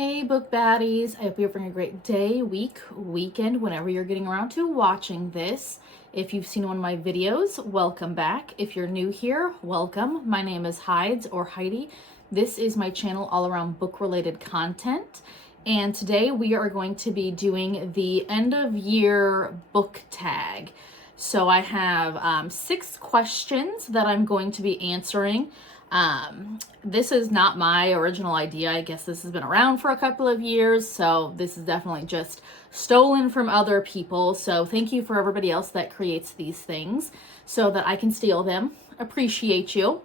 Hey book baddies, I hope you're having a great day, week, weekend, whenever you're getting around to watching this. If you've seen one of my videos, welcome back. If you're new here, welcome. My name is Hides or Heidi. This is my channel all around book related content. And today we are going to be doing the end of year book tag. So I have 6 questions that I'm going to be answering. This is not my original idea. I guess this has been around for a couple of years, so this is definitely just stolen from other people. So thank you for everybody else that creates these things so that I can steal them. Appreciate you.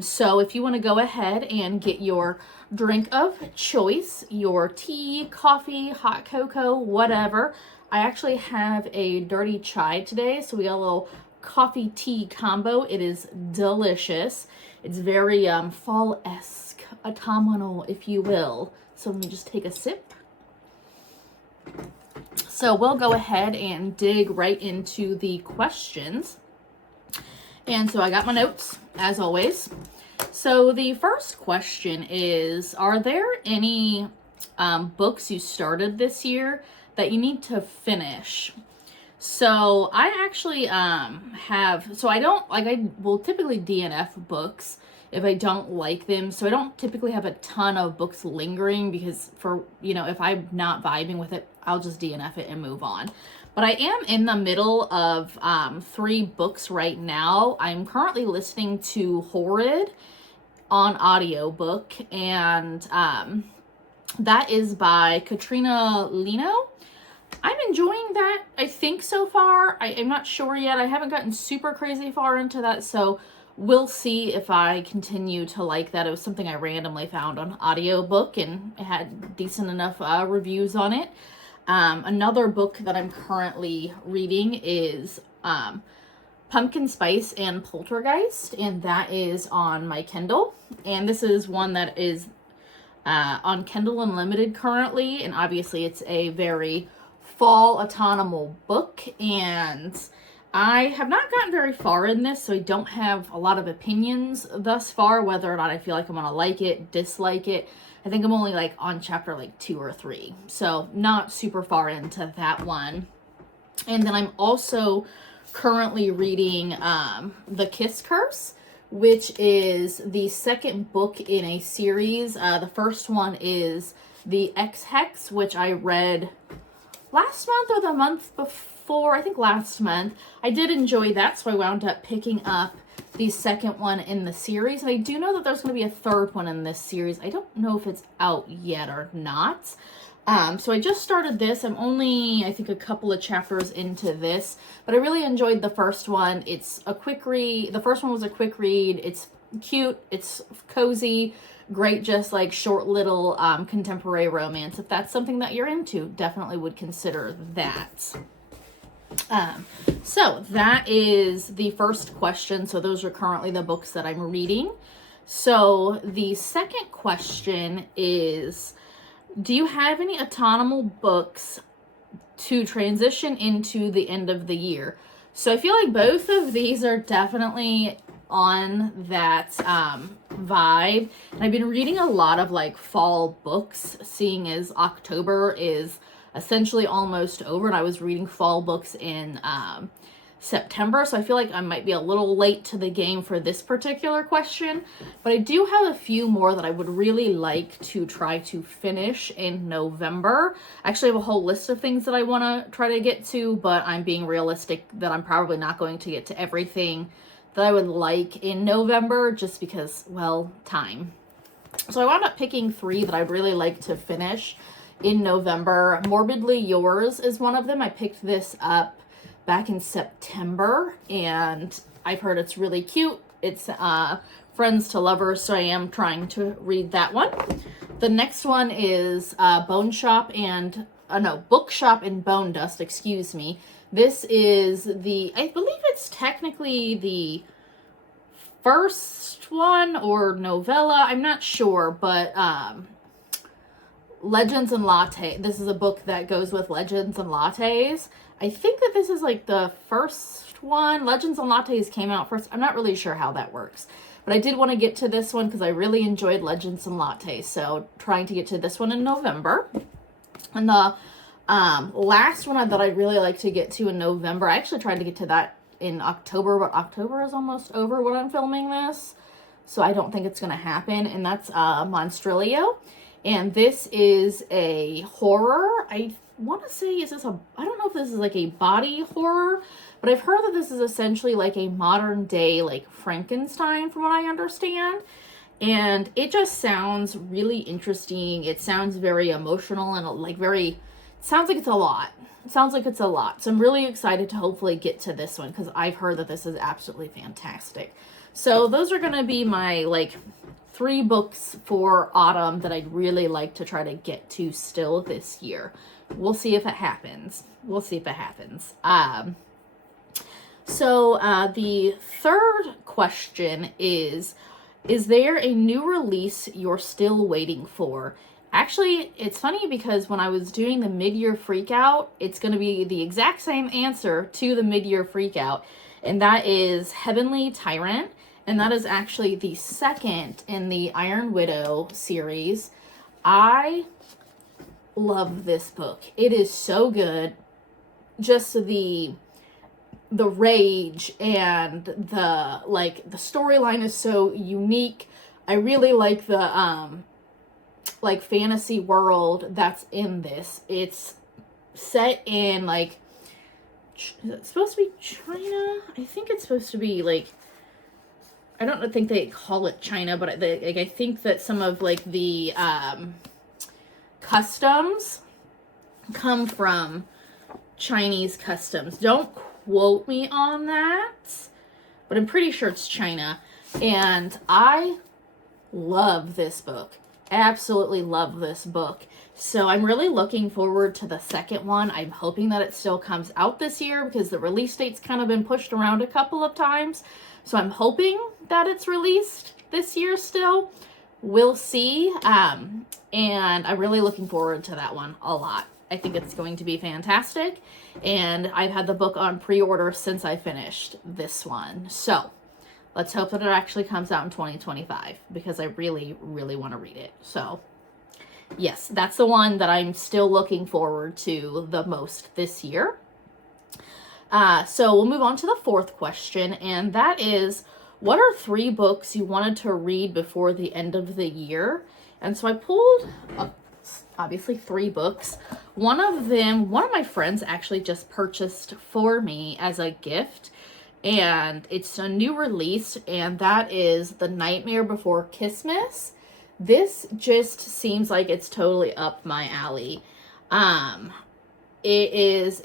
So if you want to go ahead and get your drink of choice, your tea, coffee, hot cocoa, whatever. I actually have a dirty chai today, so we got a little coffee tea combo. It is delicious. It's very fall-esque, autumnal, if you will. So let me just take a sip. So we'll go ahead and dig right into the questions. And so I got my notes, as always. So the first question is, are there any books you started this year that you need to finish? So I actually I will typically DNF books if I don't like them. So I don't typically have a ton of books lingering because if I'm not vibing with it, I'll just DNF it and move on. But I am in the middle of 3 books right now. I'm currently listening to Horrid on audiobook, and that is by Katrina Lino. I'm enjoying that, I think, so far. I'm not sure yet. I haven't gotten super crazy far into that, so we'll see if I continue to like that. It was something I randomly found on audiobook, and it had decent enough reviews on it. Another book that I'm currently reading is Pumpkin Spice and Poltergeist, and that is on my Kindle. And this is one that is on Kindle Unlimited currently, and obviously it's a very fall autumnal book, and I have not gotten very far in this, so I don't have a lot of opinions thus far, whether or not I feel like I'm gonna like it, dislike it. I think I'm only on chapter 2 or 3, so not super far into that one. And then I'm also currently reading The Kiss Curse, which is the second book in a series. The first one is The X-Hex, which I read last month or the month before, I think last month. I did enjoy that, so I wound up picking up the second one in the series. And I do know that there's going to be a third one in this series. I don't know if it's out yet or not. So I just started this. I'm only, I think, a couple of chapters into this, but I really enjoyed the first one. It's a quick read. The first one was a quick read. It's cute. It's cozy. Great, just short little contemporary romance. If that's something that you're into, definitely would consider that. So that is the first question. So those are currently the books that I'm reading. So the second question is, do you have any autumnal books to transition into the end of the year? So I feel like both of these are definitely on that vibe. And I've been reading a lot of fall books, seeing as October is essentially almost over, and I was reading fall books in September, so I feel like I might be a little late to the game for this particular question, but I do have a few more that I would really like to try to finish in November. I actually have a whole list of things that I want to try to get to, but I'm being realistic that I'm probably not going to get to everything that I would like in November, just because, well, time. So I wound up picking 3 that I'd really like to finish in November. Morbidly Yours is one of them. I picked this up back in September, and I've heard it's really cute. It's Friends to Lovers, so I am trying to read that one. The next one is Bookshop and Bone Dust, excuse me. This is I believe it's technically the first one or novella, I'm not sure, but Legends and Latte. This is a book that goes with Legends and Lattes. I think that this is the first one. Legends and Lattes came out first. I'm not really sure how that works. But I did want to get to this one because I really enjoyed Legends and Lattes. So trying to get to this one in November. And the last one that I'd really like to get to in November, I actually tried to get to that in October, but October is almost over when I'm filming this. So I don't think it's going to happen. And that's Monstrilio. And this is a horror. I want to say, I don't know if this is like a body horror, but I've heard that this is essentially like a modern day, like Frankenstein from what I understand. And it just sounds really interesting. It sounds very emotional and like sounds like it's a lot. It sounds like it's a lot. So I'm really excited to hopefully get to this one because I've heard that this is absolutely fantastic. So those are going to be my like 3 books for autumn that I'd really like to try to get to still this year. We'll see if it happens. We'll see if it happens. So the third question is there a new release you're still waiting for? Actually, it's funny because when I was doing the mid-year freakout, it's going to be the exact same answer to the mid-year freakout, and that is Heavenly Tyrant, and that is actually the second in the Iron Widow series. I love this book. It is so good. Just the rage and the storyline is so unique. I really like the like fantasy world that's in this. It's set in like, is it supposed to be China? I think it's supposed to be like, I don't think they call it China, but I think that some of like the customs come from Chinese customs. Don't quote me on that, but I'm pretty sure it's China. And I love this book. Absolutely love this book. So I'm really looking forward to the second one. I'm hoping that it still comes out this year because the release date's kind of been pushed around a couple of times. So I'm hoping that it's released this year still. We'll see. And I'm really looking forward to that one a lot. I think it's going to be fantastic. And I've had the book on pre-order since I finished this one. So let's hope that it actually comes out in 2025 because I really, really want to read it. So yes, that's the one that I'm still looking forward to the most this year. So we'll move on to the fourth question, and that is, what are 3 books you wanted to read before the end of the year? And so I pulled obviously 3 books. One of my friends actually just purchased for me as a gift, and it's a new release, and that is The Nightmare Before Christmas. This just seems like it's totally up my alley. It is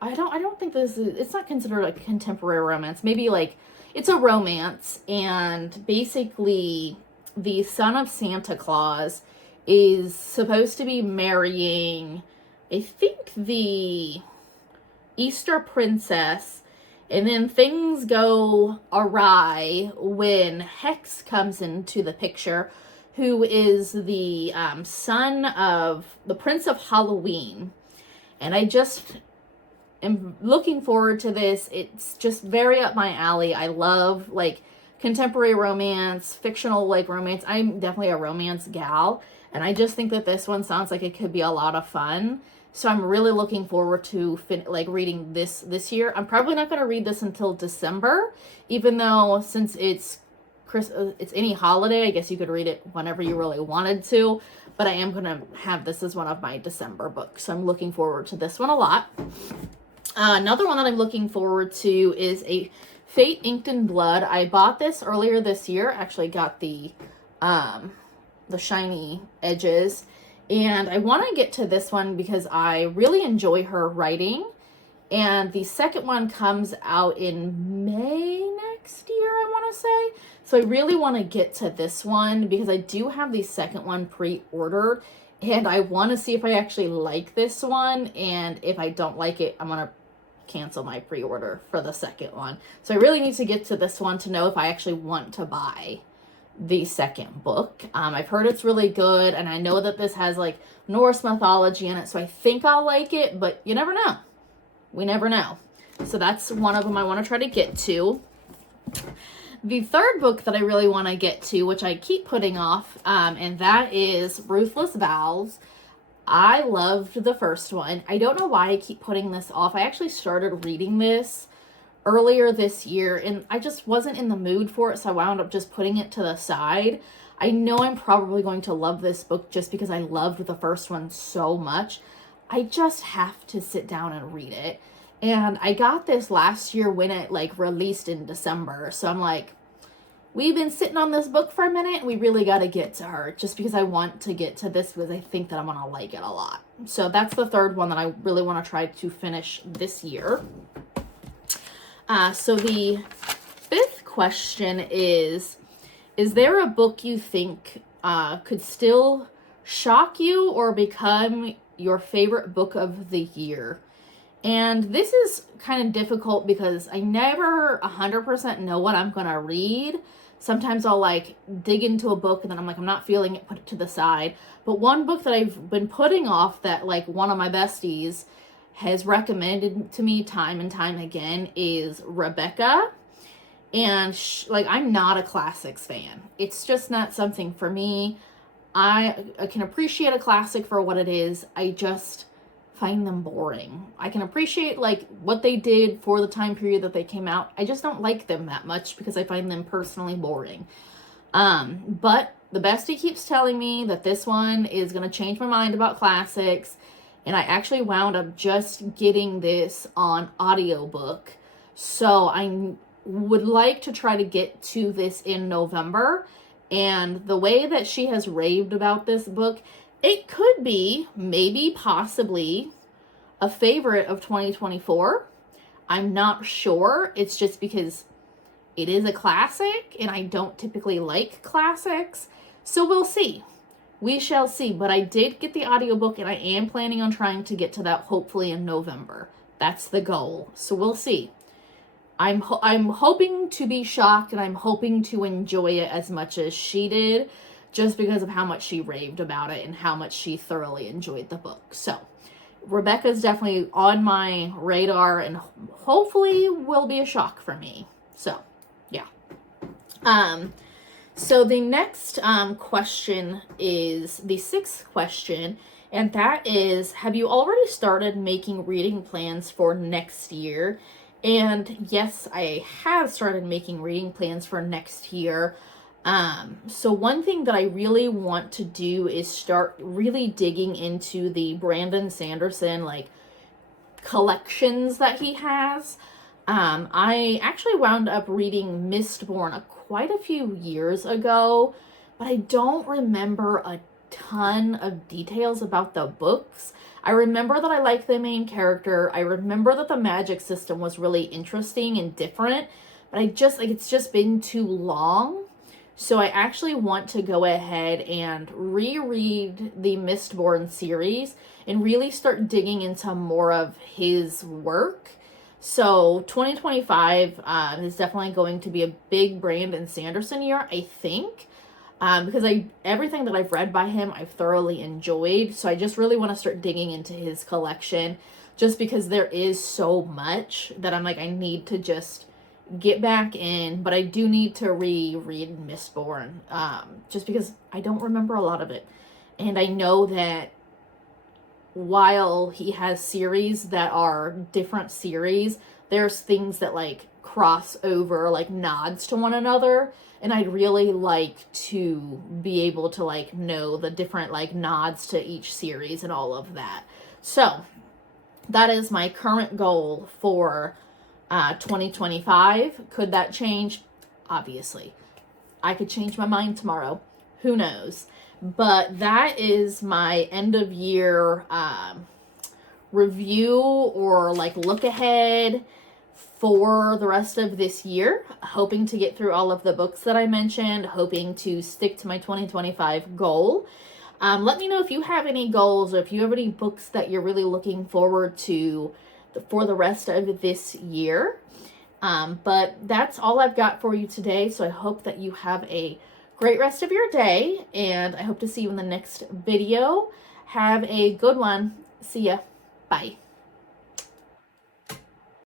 I don't think it's not considered a contemporary romance. Maybe like it's a romance, and basically the son of Santa Claus is supposed to be marrying, I think, the Easter princess, and then things go awry when Hex comes into the picture, who is the son of the Prince of Halloween. And I just am looking forward to this. It's just very up my alley. I love like contemporary romance, fictional like romance. I'm definitely a romance gal, and I just think that this one sounds like it could be a lot of fun. So I'm really looking forward to reading this year. I'm probably not going to read this until December, even though since it's any holiday, I guess you could read it whenever you really wanted to. But I am going to have this as one of my December books. So I'm looking forward to this one a lot. Another one that I'm looking forward to is a Fate Inked in Blood. I bought this earlier this year. Actually got the shiny edges. And I want to get to this one because I really enjoy her writing. And the second one comes out in May next year, I want to say. So I really want to get to this one because I do have the second one pre-ordered. And I want to see if I actually like this one. And if I don't like it, I'm going to cancel my pre-order for the second one. So I really need to get to this one to know if I actually want to buy the second book. I've heard it's really good, and I know that this has like Norse mythology in it, so I think I'll like it, but you never know. We never know. So that's one of them I want to try to get to. The third book that I really want to get to, which I keep putting off, and that is Ruthless Vows. I loved the first one. I don't know why I keep putting this off. I actually started reading this earlier this year, and I just wasn't in the mood for it, so I wound up just putting it to the side. I know I'm probably going to love this book just because I loved the first one so much. I just have to sit down and read it. And I got this last year when it like released in December. So I'm like, we've been sitting on this book for a minute. We really got to get to her just because I want to get to this because I think that I'm going to like it a lot. So that's the third one that I really want to try to finish this year. So the fifth question is there a book you think could still shock you or become your favorite book of the year? And this is kind of difficult because I never 100% know what I'm going to read. Sometimes I'll like dig into a book and then I'm like, I'm not feeling it, put it to the side. But one book that I've been putting off that like one of my besties has recommended to me time and time again is Rebecca. And like, I'm not a classics fan. It's just not something for me. I can appreciate a classic for what it is. I just find them boring. I can appreciate like what they did for the time period that they came out. I just don't like them that much because I find them personally boring. But the bestie keeps telling me that this one is going to change my mind about classics. And I actually wound up just getting this on audiobook. So I would like to try to get to this in November. And the way that she has raved about this book, it could be, maybe, possibly, a favorite of 2024. I'm not sure. It's just because it is a classic, and I don't typically like classics. So we'll see. We shall see. But I did get the audiobook, and I am planning on trying to get to that hopefully in November. That's the goal. So we'll see. I'm hoping to be shocked, and I'm hoping to enjoy it as much as she did, just because of how much she raved about it and how much she thoroughly enjoyed the book. So Rebecca's definitely on my radar and hopefully will be a shock for me. So yeah. So the next question is the sixth question, and that is, have you already started making reading plans for next year? And yes, I have started making reading plans for next year. So one thing that I really want to do is start really digging into the Brandon Sanderson, like, collections that he has. I actually wound up reading Mistborn quite a few years ago, but I don't remember a ton of details about the books. I remember that I liked the main character. I remember that the magic system was really interesting and different, but it's just been too long. So I actually want to go ahead and reread the Mistborn series and really start digging into more of his work. So 2025 is definitely going to be a big Brandon Sanderson year, I think. Because everything that I've read by him, I've thoroughly enjoyed. So I just really want to start digging into his collection just because there is so much that I'm like, I need to just get back in. But I do need to reread Mistborn just because I don't remember a lot of it. And I know that while he has series that are different series, there's things that like cross over, like nods to one another. And I'd really like to be able to like know the different like nods to each series and all of that. So that is my current goal for 2025. Could that change? Obviously. I could change my mind tomorrow. Who knows? But that is my end of year review or like look ahead for the rest of this year. Hoping to get through all of the books that I mentioned. Hoping to stick to my 2025 goal. Let me know if you have any goals or if you have any books that you're really looking forward to for the rest of this year. But that's all I've got for you today. So I hope that you have a great rest of your day, and I hope to see you in the next video. Have a good one. See ya. Bye.